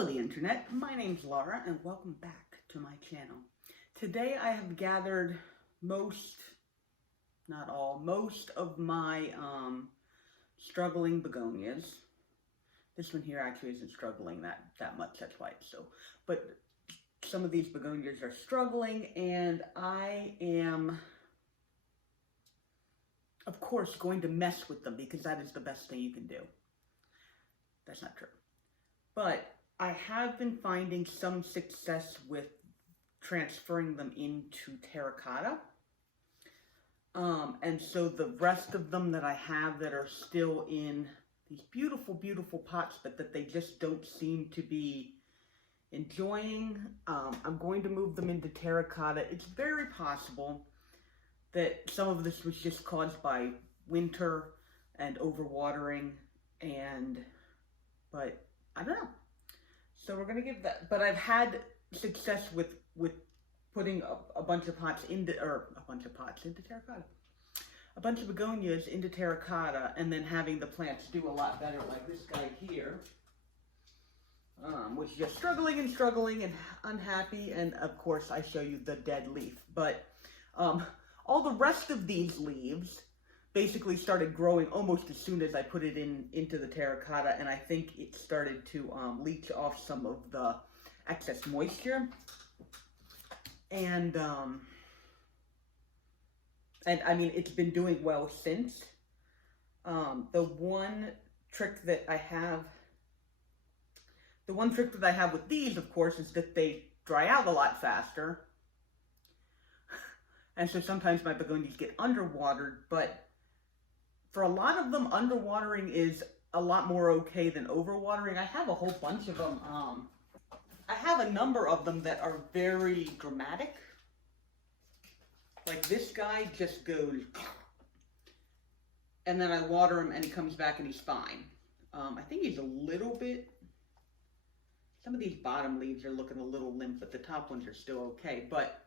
Hello the internet, my name's Laura and welcome back to my channel. Today I have gathered most of my struggling begonias. This one here actually isn't struggling that much, that's why it's so, but some of these begonias are struggling and I am of course going to mess with them because that is the best thing you can do. That's not true. But I have been finding some success with transferring them into terracotta. And so the rest of them that I have that are still in these beautiful, beautiful pots, but that they just don't seem to be enjoying, I'm going to move them into terracotta. It's very possible that some of this was just caused by winter and overwatering, but I don't know. So we're gonna give that, but I've had success with putting a bunch of pots into, into terracotta. A bunch of begonias into terracotta and then having the plants do a lot better, like this guy here, which is just struggling and unhappy, and of course I show you the dead leaf. But all the rest of these leaves basically started growing almost as soon as I put it into the terracotta, and I think it started to leach off some of the excess moisture. And I mean, it's been doing well since. The one trick that I have with these, of course, is that they dry out a lot faster. And so sometimes my begonias get underwatered, but for a lot of them, underwatering is a lot more okay than overwatering. I have a whole bunch of them. I have a number of them that are very dramatic. Like this guy just goes, and then I water him and he comes back and he's fine. I think he's a little bit, some of these bottom leaves are looking a little limp, but the top ones are still okay. But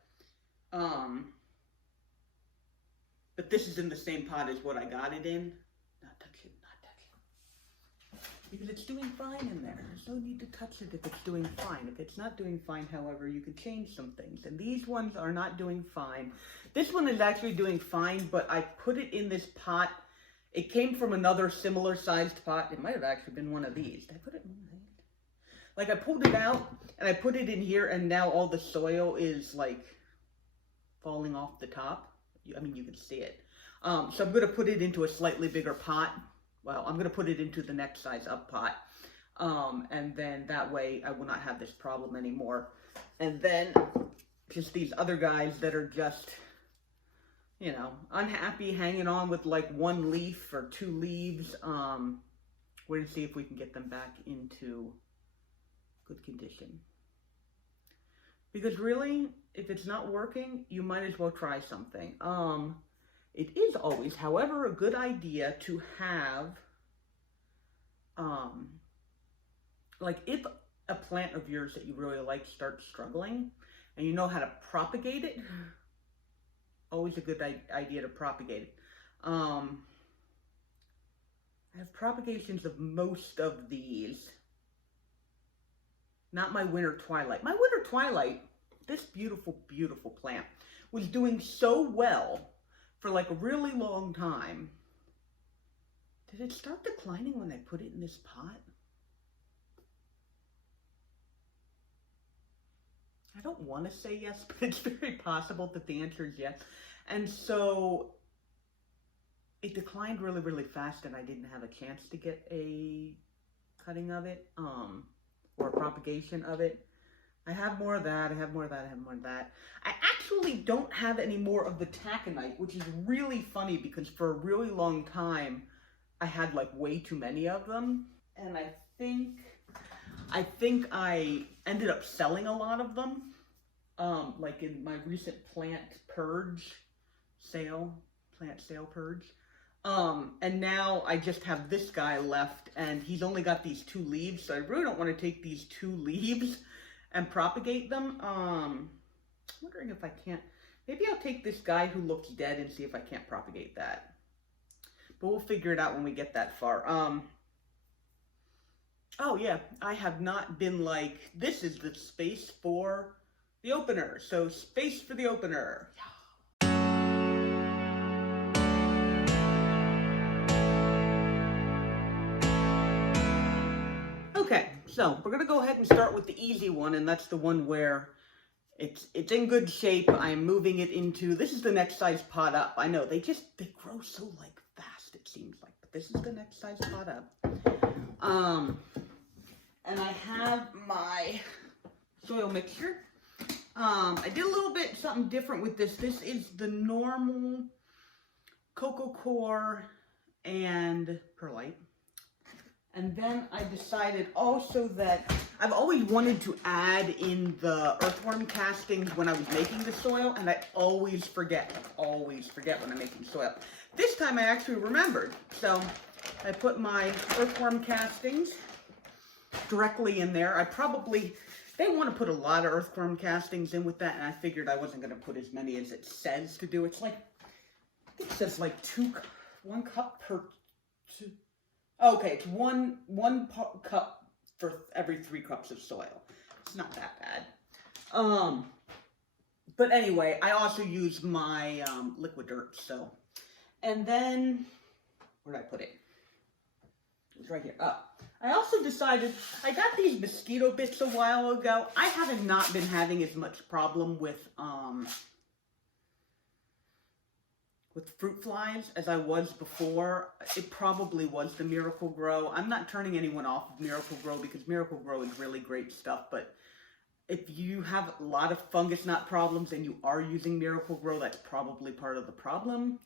this is in the same pot as what I got it in. Not touch it, not touch it. Because it's doing fine in there. There's no need to touch it if it's doing fine. If it's not doing fine, however, you can change some things. And these ones are not doing fine. This one is actually doing fine, but I put it in this pot. It came from another similar sized pot. It might have actually been one of these. Did I put it in one of these? Like I pulled it out and I put it in here and now all the soil is like falling off the top. I mean, you can see it. So I'm going to put it into a slightly bigger pot. Well, I'm going to put it into the next size up pot. And then that way I will not have this problem anymore. And then just these other guys that are just, you know, unhappy, hanging on with like one leaf or two leaves. We're going to see if we can get them back into good condition. Because really, if it's not working, you might as well try something. It is always, however, a good idea to have, like if a plant of yours that you really like starts struggling and you know how to propagate it, always a good idea to propagate it. I have propagations of most of these. Not my winter twilight. My winter twilight, this beautiful, beautiful plant, was doing so well for like a really long time. Did it start declining when I put it in this pot? I don't want to say yes, but it's very possible that the answer is yes. And so it declined really, really fast and I didn't have a chance to get a cutting of it, or a propagation of it. I have more of that, I have more of that, I have more of that. I actually don't have any more of the taconite, which is really funny because for a really long time, I had like way too many of them. And I think I ended up selling a lot of them, like in my recent plant sale purge. And now I just have this guy left and he's only got these two leaves. So I really don't want to take these two leaves and propagate them. I'm wondering if I can't, maybe I'll take this guy who looks dead and see if I can't propagate that. But we'll figure it out when we get that far. Oh yeah, I have not been like, this is the space for the opener. So space for the opener. Okay, so we're gonna go ahead and start with the easy one, and that's the one where it's in good shape. I'm moving it into, this is the next size pot up. I know, they grow so like fast, it seems like, but this is the next size pot up. And I have my soil mixture. I did a little bit something different with this. This is the normal cocoa core and perlite. And then I decided also that I've always wanted to add in the earthworm castings when I was making the soil, and I always forget when I'm making soil. This time I actually remembered. So I put my earthworm castings directly in there. They want to put a lot of earthworm castings in with that, and I figured I wasn't going to put as many as it says to do. It's like, I think it says like 1 cup per 2. Okay, it's one cup for every 3 cups of soil. It's not that bad. But anyway, I also use my liquid dirt, so. And then, where did I put it? It was right here. Oh. I also decided, I got these mosquito bits a while ago. I have not been having as much problem with fruit flies as I was before. It probably was the Miracle Grow. I'm not turning anyone off of Miracle Grow because Miracle Grow is really great stuff, but if you have a lot of fungus gnat problems and you are using Miracle Grow, that's probably part of the problem.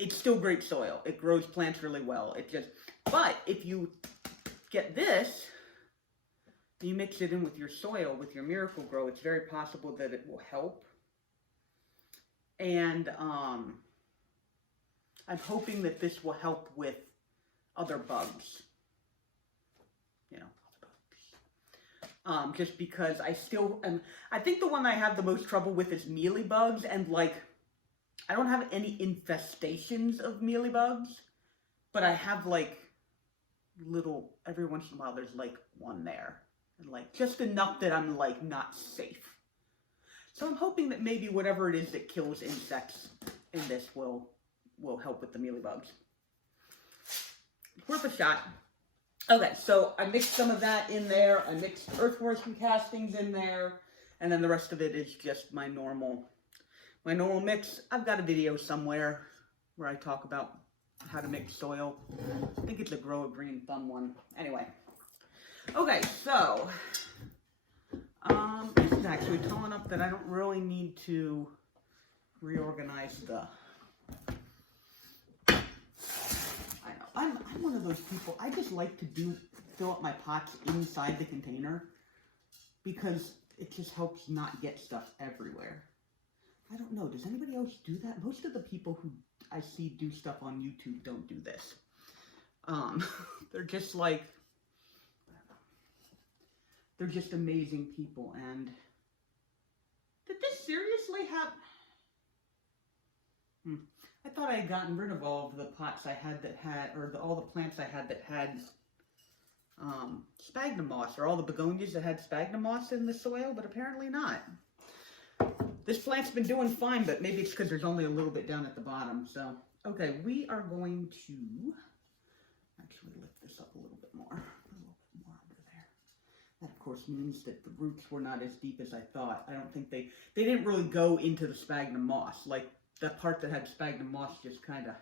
It's still great soil. It grows plants really well. But if you get this, you mix it in with your soil, with your Miracle Grow, it's very possible that it will help. And I'm hoping that this will help with other bugs. You know, other bugs. Just because I think the one I have the most trouble with is mealybugs, and like, I don't have any infestations of mealybugs, but I have like every once in a while there's like one there, and like just enough that I'm like not safe. So I'm hoping that maybe whatever it is that kills insects in this will help with the mealybugs. Worth a shot. Okay, so I mixed some of that in there. I mixed earthworms and castings in there, and then the rest of it is just my normal mix. I've got a video somewhere where I talk about how to mix soil. I think it's a Grow a Green Thumb one. Anyway. Okay, so this is actually tall enough that I don't really need to reorganize the. I know, I'm one of those people, I just like to fill up my pots inside the container because it just helps not get stuff everywhere. I don't know, does anybody else do that? Most of the people who I see do stuff on YouTube don't do this. They're just like, they're just amazing people. And did this seriously happen? I thought I had gotten rid of all of the pots I had all the plants I had that had sphagnum moss, or all the begonias that had sphagnum moss in the soil, but apparently not. This plant's been doing fine, but maybe it's because there's only a little bit down at the bottom. So, okay, we are going to actually lift this up a little bit more. A little bit more under there. That, of course, means that the roots were not as deep as I thought. I don't think they didn't really go into the sphagnum moss. Like, the part that had sphagnum moss just kind of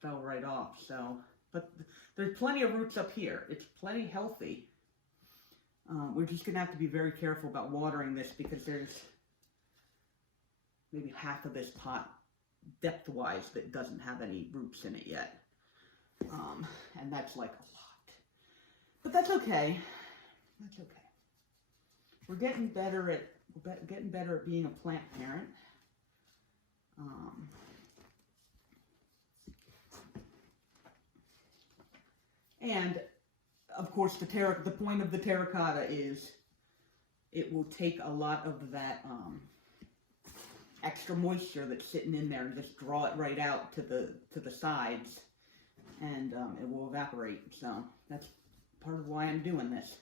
fell right off. So, but there's plenty of roots up here. It's plenty healthy. We're just going to have to be very careful about watering this because there's maybe half of this pot, depth-wise, that doesn't have any roots in it yet. And that's like a lot. But that's okay. That's okay. We're getting better at being a plant parent. And of course, the point of the terracotta is it will take a lot of that extra moisture that's sitting in there and just draw it right out to the sides, and it will evaporate. So that's part of why I'm doing this.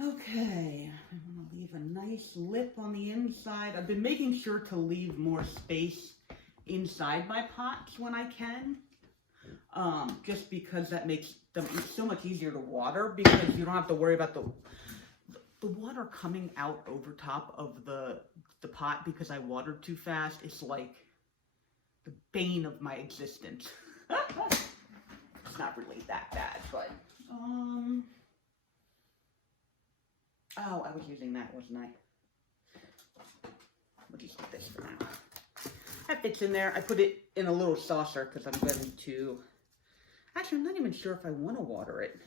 Okay, I'm going to leave a nice lip on the inside. I've been making sure to leave more space inside my pots when I can. Just because that makes them so much easier to water, because you don't have to worry about the water coming out over top of the pot because I watered too fast. It's like the bane of my existence. It's not really that bad, but oh, I was using that, wasn't I? We'll just put this for now. That fits in there. I put it in a little saucer because I'm going to... Actually, I'm not even sure if I want to water it.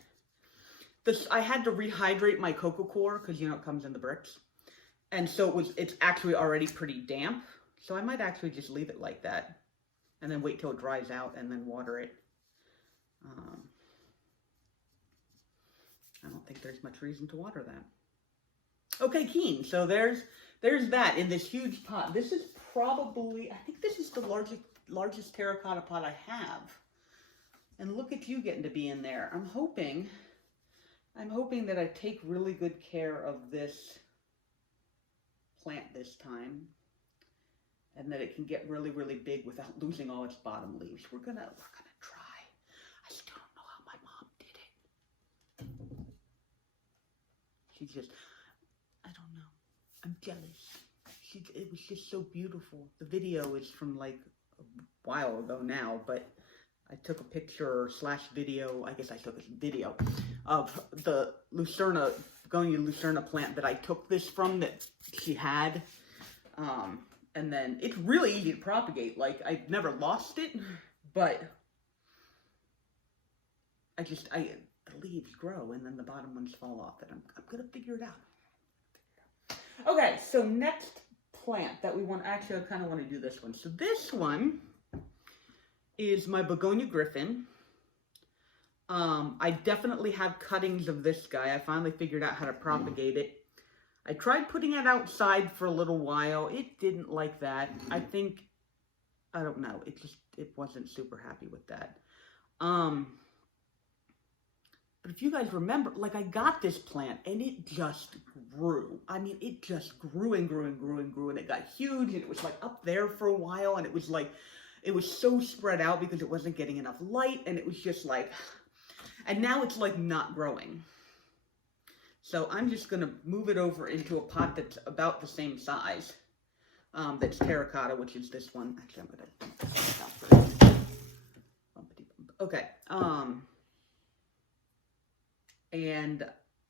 I had to rehydrate my cocoa core because, you know, it comes in the bricks. And so it's actually already pretty damp. So I might actually just leave it like that. And then wait till it dries out and then water it. I don't think there's much reason to water that. Okay, Keen. So there's that in this huge pot. This is probably, I think this is the largest terracotta pot I have. And look at you getting to be in there. I'm hoping that I take really good care of this plant this time, and that it can get really, really big without losing all its bottom leaves. We're gonna try. I still don't know how my mom did it. She just, I don't know. I'm jealous. It was just so beautiful. The video is from like a while ago now, but I took a picture / video, I guess I took a video, of the Begonia Lucerna plant that I took this from that she had. And then it's really easy to propagate. Like, I've never lost it, but the leaves grow and then the bottom ones fall off, and I'm gonna figure it out. Okay, so next plant that we want, actually I kind of want to do this one. So this one is my Begonia Griffin. I definitely have cuttings of this guy. I finally figured out how to propagate it. I tried putting it outside for a little while. It didn't like that. I don't know. It wasn't super happy with that. But if you guys remember, like, I got this plant and it just grew. I mean, it just grew and grew and grew and grew, and it got huge, and it was like up there for a while, and it was like, it was so spread out because it wasn't getting enough light, and it was just like, and now it's like not growing. So I'm just going to move it over into a pot that's about the same size. That's terracotta, which is this one. Actually, I'm going to put this out first. Okay. And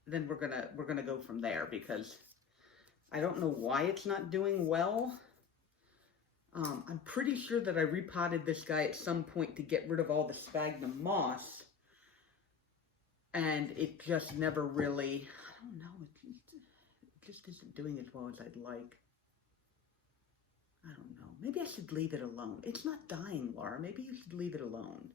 then we're gonna go from there, because I don't know why it's not doing well. I'm pretty sure that I repotted this guy at some point to get rid of all the sphagnum moss, and it just never really, I don't know, it just isn't doing as well as I'd like. I don't know. Maybe I should leave it alone. It's not dying, Laura. Maybe you should leave it alone.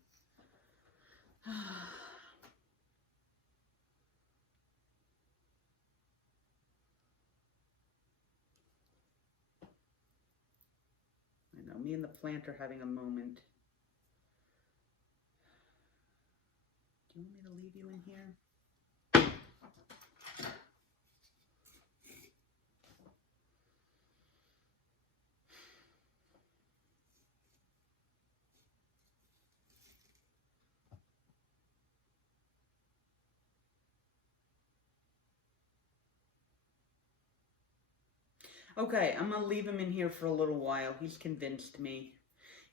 I know, me and the plant are having a moment. Do you want me to leave you in here? Okay, I'm going to leave him in here for a little while. He's convinced me.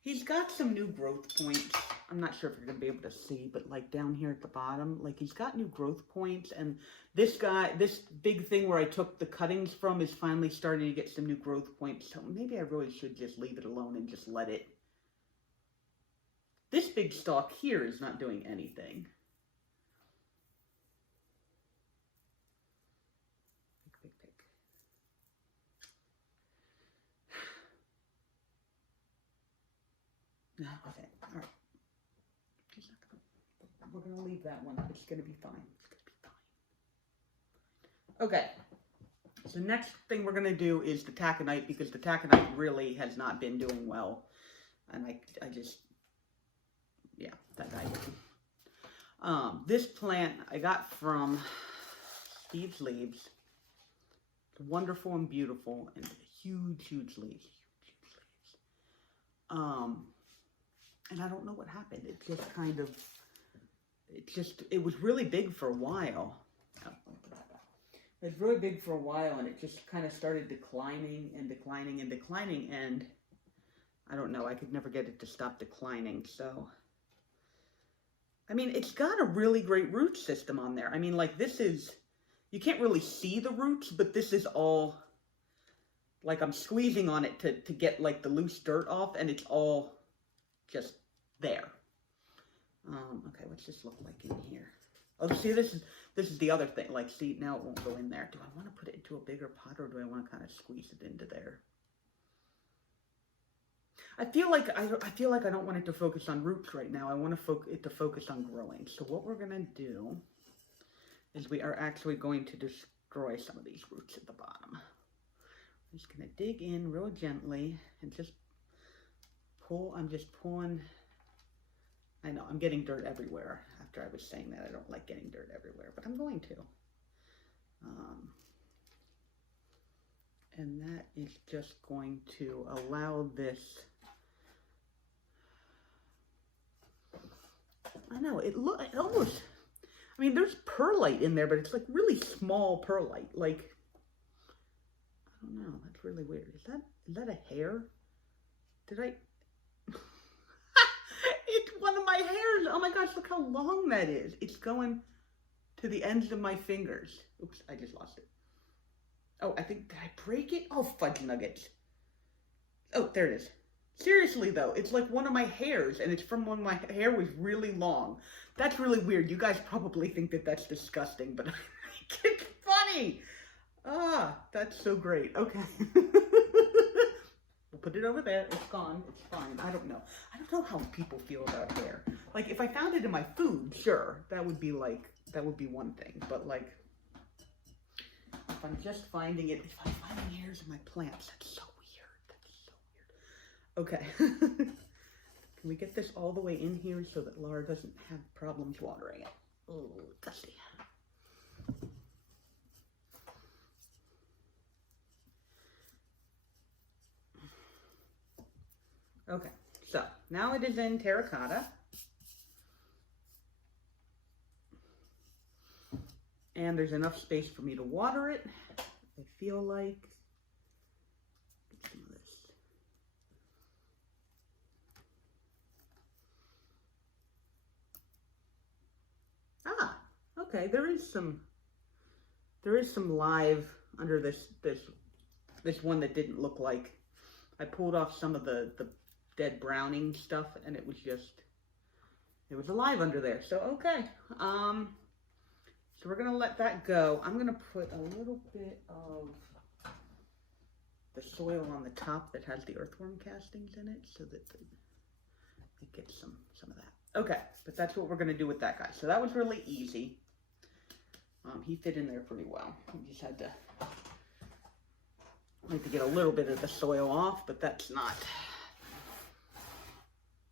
He's got some new growth points. I'm not sure if you're going to be able to see, but like down here at the bottom, like he's got new growth points. And this guy, this big thing where I took the cuttings from is finally starting to get some new growth points. So maybe I really should just leave it alone and just let it. This big stalk here is not doing anything. No, okay, all right. We're gonna leave that one. It's gonna be fine. It's gonna be fine. Okay. So next thing we're gonna do is the taconite, because the taconite really has not been doing well, and I just, yeah, that guy. This plant I got from Steve's Leaves. It's wonderful and beautiful and huge, huge leaves. And I don't know what happened. It just kind of, it was really big for a while. It was really big for a while, and it just kind of started declining and declining and declining, and I don't know, I could never get it to stop declining, so. I mean, it's got a really great root system on there. I mean, like, this is, you can't really see the roots, but this is all, like, I'm squeezing on it to get, like, the loose dirt off, and it's all just there. Okay, what's this look like in here? Oh, see, this is the other thing. Like, see, now it won't go in there. Do I want to put it into a bigger pot, or do I want to kind of squeeze it into there? I feel like I don't want it to focus on roots right now. I want it to focus on growing. So what we're gonna do is we are actually going to destroy some of these roots at the bottom. I'm just gonna dig in real gently and just pull. I'm just pulling. I know I'm getting dirt everywhere. After I was saying that, I don't like getting dirt everywhere, but I'm going to. And that is just going to allow this. I know, it almost, I mean, there's perlite in there, but it's like really small perlite. Like, I don't know, that's really weird. Is that a hair? Did I? It's one of my hairs. Oh my gosh, look how long that is. It's going to the ends of my fingers. Oops, I just lost it. Oh, I think, did I break it? Oh, fudge nuggets. Oh, there it is. Seriously, though, it's like one of my hairs, and it's from when my hair was really long. That's really weird. You guys probably think that that's disgusting, but I think it's funny. Ah, that's so great. Okay. We'll put it over there. It's gone. It's fine. I don't know. I don't know how people feel about hair. Like, if I found it in my food, sure, that would be one thing. But, like, if I'm just finding it, if I'm finding hairs in my plants, that's so weird. Okay, can we get this all the way in here so that Laura doesn't have problems watering it? Oh, gusty. Okay, so now it is in terracotta. And there's enough space for me to water it, I feel like. Okay, there is some live under this one that didn't look like. I pulled off some of the dead browning stuff, and it was alive under there. So okay, so we're gonna let that go. I'm gonna put a little bit of the soil on the top that has the earthworm castings in it, so that it gets some of that. Okay, but that's what we're gonna do with that guy. So that was really easy. He fit in there pretty well. We just had to get a little bit of the soil off, but that's not.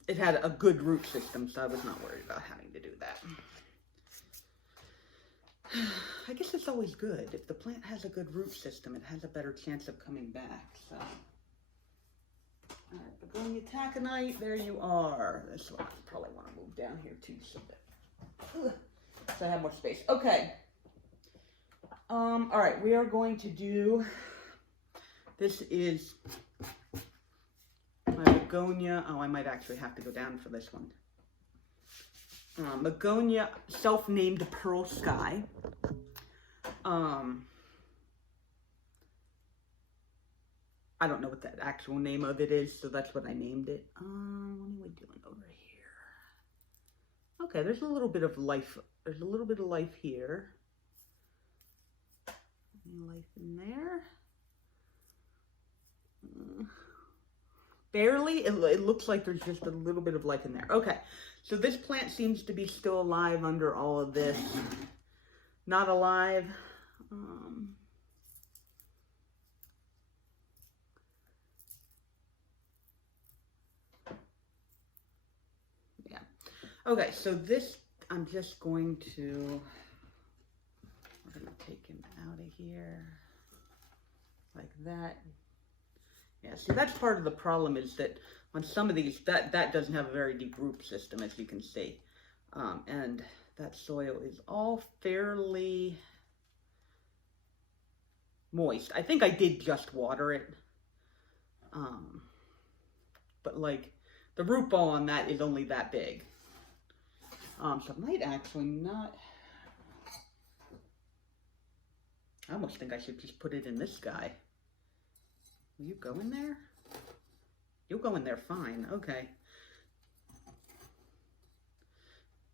It had a good root system, so I was not worried about having to do that. I guess it's always good. If the plant has a good root system, it has a better chance of coming back. So, all right, Begonia taconite, there you are. This one I probably want to move down here too, so I have more space. Okay. All right, we are going to do, this is my begonia. Oh, I might actually have to go down for this one. Begonia self-named Pearl Sky. I don't know what that actual name of it is, so that's what I named it. What are we doing over here? Okay, there's a little bit of life. There's a little bit of life here. Life in there. Barely. It looks like there's just a little bit of life in there. Okay, so this plant seems to be still alive under all of this. Not alive. Yeah. Okay, so this, I'm just going to, we're going to take him out of here like that. Yeah, see, that's part of the problem, is that on some of these, that doesn't have a very deep root system, as you can see. And that soil is all fairly moist. I think I did just water it. But like, the root ball on that is only that big. So I might actually not, I almost think I should just put it in this guy. Will you go in there? You'll go in there fine, okay.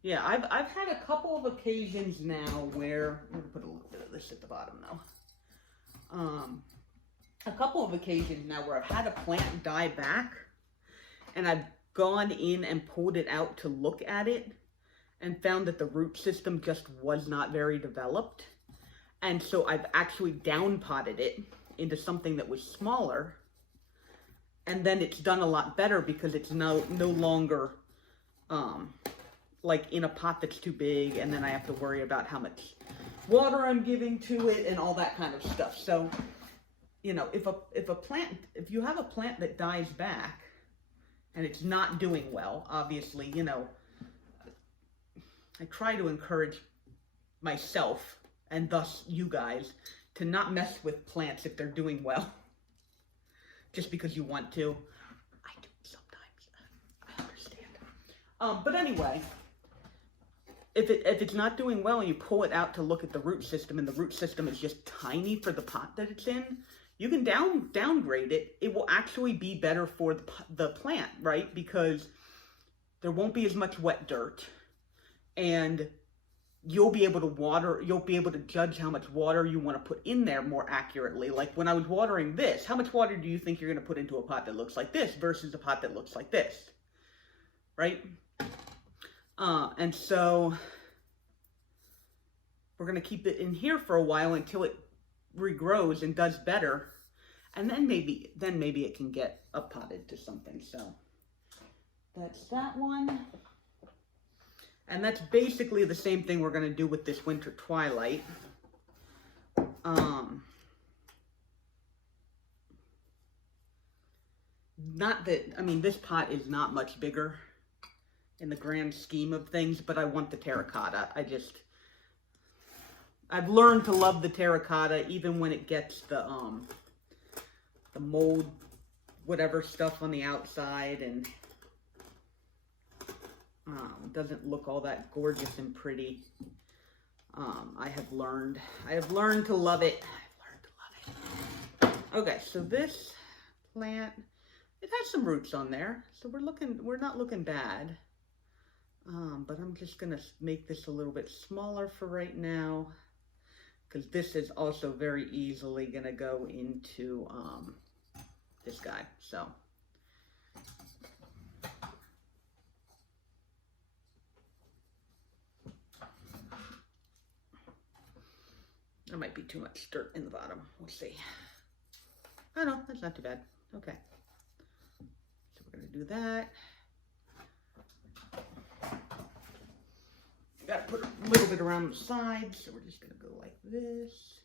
Yeah, I've had a couple of occasions now where, I'm gonna put a little bit of this at the bottom though. A couple of occasions now where I've had a plant die back, and I've gone in and pulled it out to look at it, and found that the root system just was not very developed. And so I've actually down potted it into something that was smaller, and then it's done a lot better because it's no longer like in a pot that's too big, and then I have to worry about how much water I'm giving to it and all that kind of stuff. So, you know, if you have a plant that dies back and it's not doing well, obviously, you know, I try to encourage myself, and thus you guys, to not mess with plants if they're doing well, just because you want to. I do sometimes. I understand. But anyway, if it's not doing well and you pull it out to look at the root system, and the root system is just tiny for the pot that it's in, you can downgrade it. It will actually be better for the plant, right? Because there won't be as much wet dirt, and you'll be able to water, you'll be able to judge how much water you want to put in there more accurately. Like when I was watering this, how much water do you think you're going to put into a pot that looks like this versus a pot that looks like this, right? And so we're going to keep it in here for a while until it regrows and does better, and then maybe it can get up potted to something. So that's that one. And that's basically the same thing we're going to do with this winter twilight. Not that, I mean, this pot is not much bigger in the grand scheme of things, but I want the terracotta. I've learned to love the terracotta even when it gets the mold, whatever stuff on the outside, and doesn't look all that gorgeous and pretty. I have learned to love it. Okay, so this plant, it has some roots on there, so we're not looking bad. But I'm just gonna make this a little bit smaller for right now, because this is also very easily gonna go into this guy. So there might be too much dirt in the bottom. We'll see. Oh no, that's not too bad. Okay. So we're gonna do that. Gotta put a little bit around the sides, so we're just gonna go like this.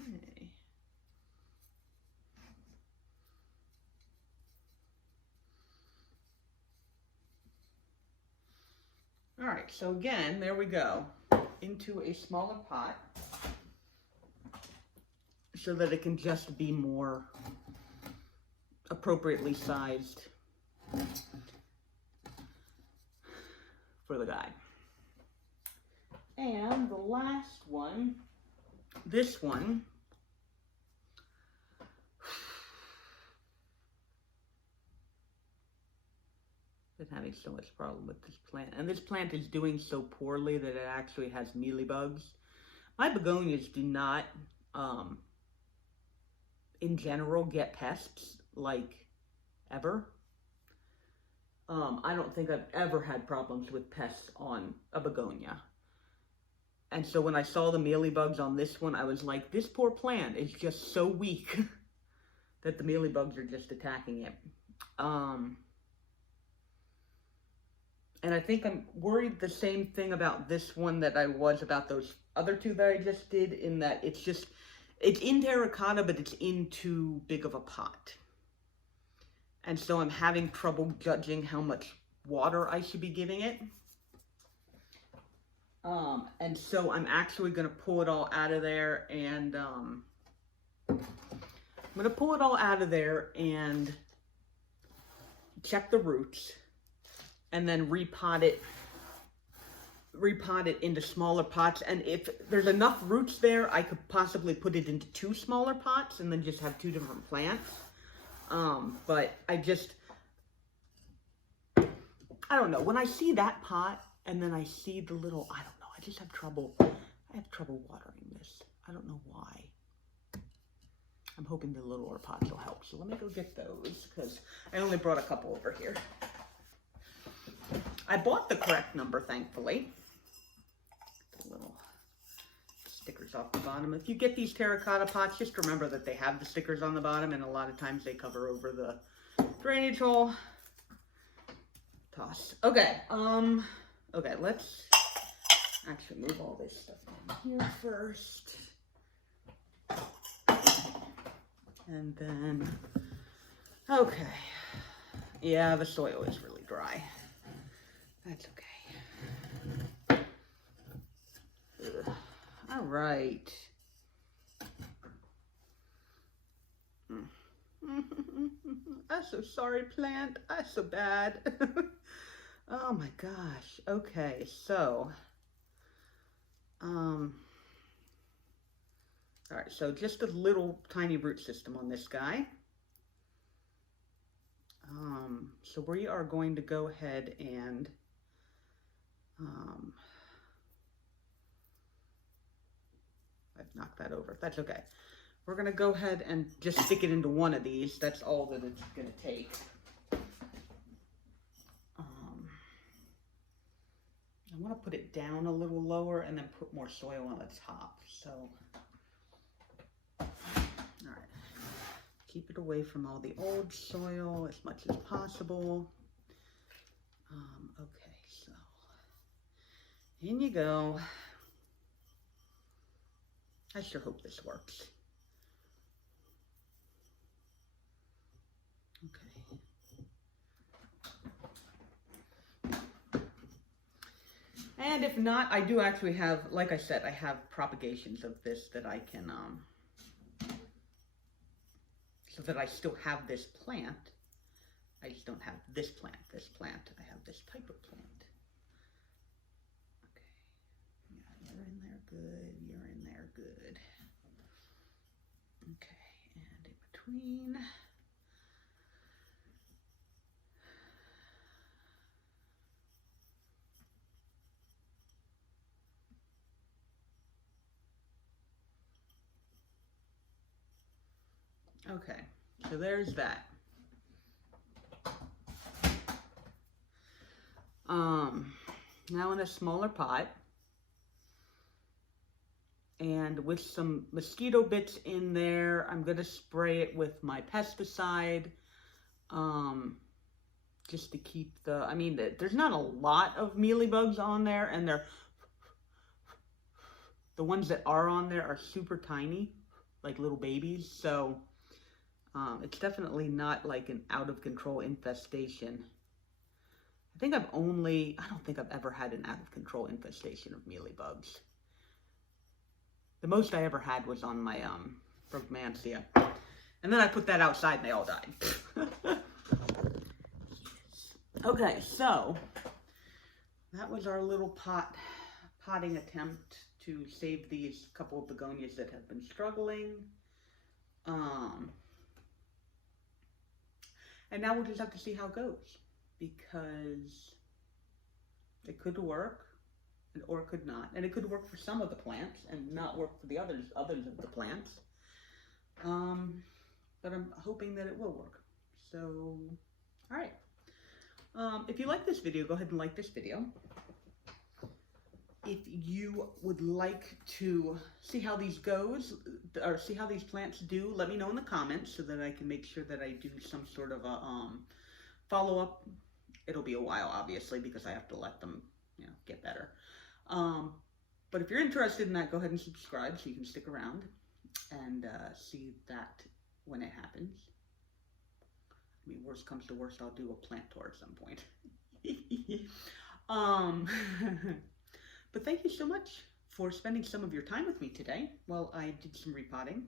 Okay. All right, so again, there we go, into a smaller pot, so that it can just be more appropriately sized for the guy. And the last one, this one, been having so much problem with this plant, and this plant is doing so poorly that it actually has mealybugs. My begonias do not in general get pests, like, ever. I don't think I've ever had problems with pests on a begonia. And so when I saw the mealybugs on this one, I was like, this poor plant is just so weak that the mealybugs are just attacking it. And I think I'm worried the same thing about this one that I was about those other two that I just did, in that it's in terracotta, but it's in too big of a pot. And so I'm having trouble judging how much water I should be giving it. And so I'm actually going to pull it all out of there, and I'm going to pull it all out of there and check the roots, and then repot it into smaller pots. And if there's enough roots there, I could possibly put it into 2 smaller pots and then just have 2 different plants. But I don't know. When I see that pot and then I see the little, I don't know, I just have trouble. I have trouble watering this. I don't know why. I'm hoping the littler pots will help. So let me go get those, because I only brought a couple over here. I bought the correct number, thankfully. The little stickers off the bottom. If you get these terracotta pots, just remember that they have the stickers on the bottom, and a lot of times they cover over the drainage hole. Toss. Okay, okay, let's actually move all this stuff down here first. And then, okay. Yeah, the soil is really dry. That's okay. Ugh. All right. I'm so sorry, plant. I'm so bad. Oh my gosh. Okay, so all right, so just a little tiny root system on this guy. So we are going to go ahead and I've knocked that over. That's okay. We're going to go ahead and just stick it into one of these. That's all that it's going to take. I want to put it down a little lower and then put more soil on the top. So, all right. Keep it away from all the old soil as much as possible. Okay, so in you go. I sure hope this works. Okay. And if not, I do actually have, like I said, I have propagations of this that I can, so that I still have this plant. I just don't have this plant. I have this type of plant. Okay. Yeah, you're in there good. You're in there good. Okay, and in between. Okay, so there's that. Now in a smaller pot, and with some mosquito bits in there, I'm going to spray it with my pesticide, just to keep the, I mean, there's not a lot of mealybugs on there, and the ones that are on there are super tiny, like little babies, so it's definitely not like an out-of-control infestation. I don't think I've ever had an out-of-control infestation of mealybugs. The most I ever had was on my Begonias. And then I put that outside and they all died. Okay, so that was our little potting attempt to save these couple of begonias that have been struggling. And now we'll just have to see how it goes, because it could work or it could not. And it could work for some of the plants and not work for the others of the plants. But I'm hoping that it will work. So, all right. If you like this video, go ahead and like this video. if you would like to see how these goes, or see how these plants do, let me know in the comments so that I can make sure that I do some sort of a follow-up. It'll be a while, obviously, because I have to let them, you know, get better. But if you're interested in that, go ahead and subscribe so you can stick around and see that when it happens. I mean, worst comes to worst, I'll do a plant tour at some point. But thank you so much for spending some of your time with me today while I did some repotting.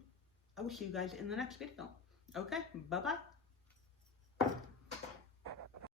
I will see you guys in the next video. Okay, bye-bye.